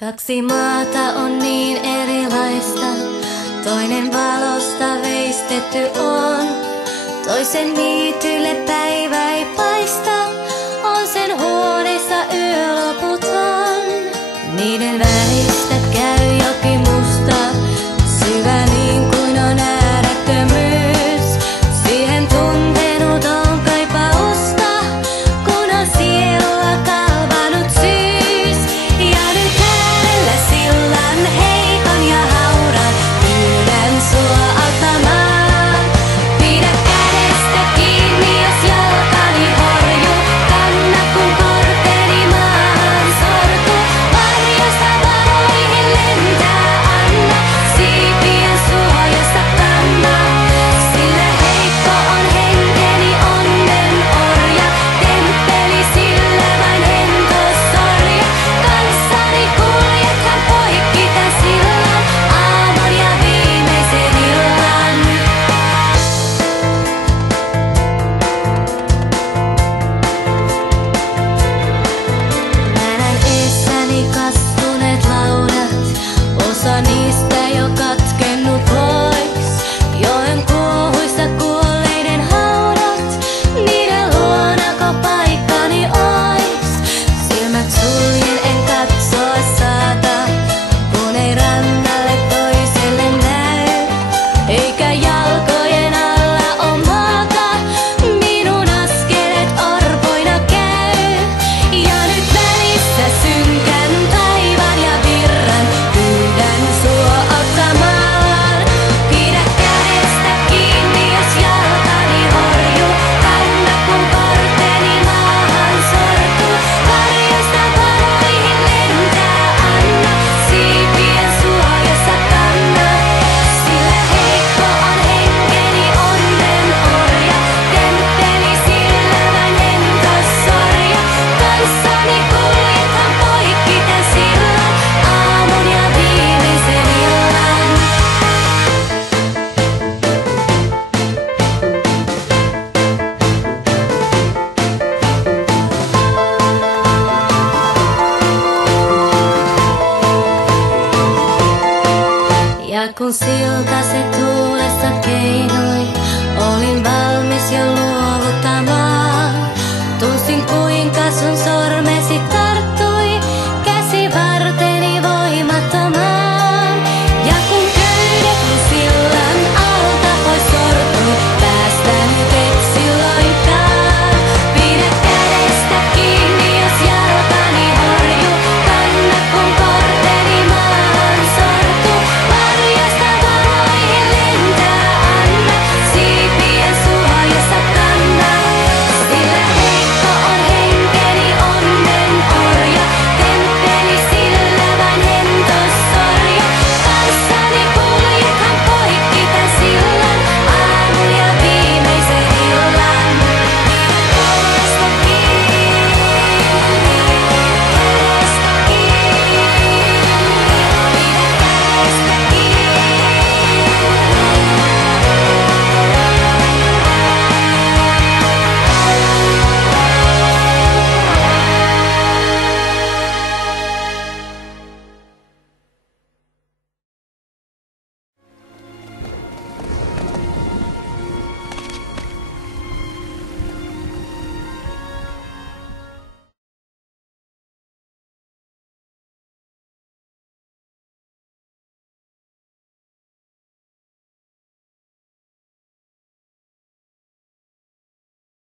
Kaksi maata on niin erilaista, toinen valosta veistetty on. Toisen niitylle päivä ei paista, on sen huoneessa yö loputon. Niiden välistä käy jokin musta, syvä niin kuin on äärettömyys. Siihen tuntenuton kaipausta, kun on sielua kalvanut syys. Ja nyt äärellä sillan heikon ja hauran, pyydän sua auttamaan. Pidä kädestä kiinni, jos jalkani horjuu. Kanna kun korteni maahan sortuu. Varjosta valoihin lentää anna, siipien suojasta kanna. Sillä heikko on henkeni onnen orja, temppeli sillä vain hentosorja. Kanssani kuljethan poikki tän sillan, aamon ja viimeisen illan. Mä näen eessäni kastuneet laudat, osa niistä jo katkennut pois. Joen kuohuissa kuolleiden haudat, niiden luonako paikkani ois. Silmät suljen en katsoa saata, kun ei rannalle toiselle näy. Eikä jalkojen alla on maata, minun askeleet orpoina käy. Ja nyt välissä synkän taivaan ja virran, pyydän sua auttamaan. Pidä kädestä kiinni, jos jalkani horjuu. Kanna kun korteni maahan sortuu. Varjosta valoihin lentää anna, siipien suojassa kanna. Sillä heikko on henkeni onnen orja, temppeli sillä vain hentosorja. Kanssani kuljethan poikki tän sillan, aamun ja viimeisen illan. Ja kun silta se tuo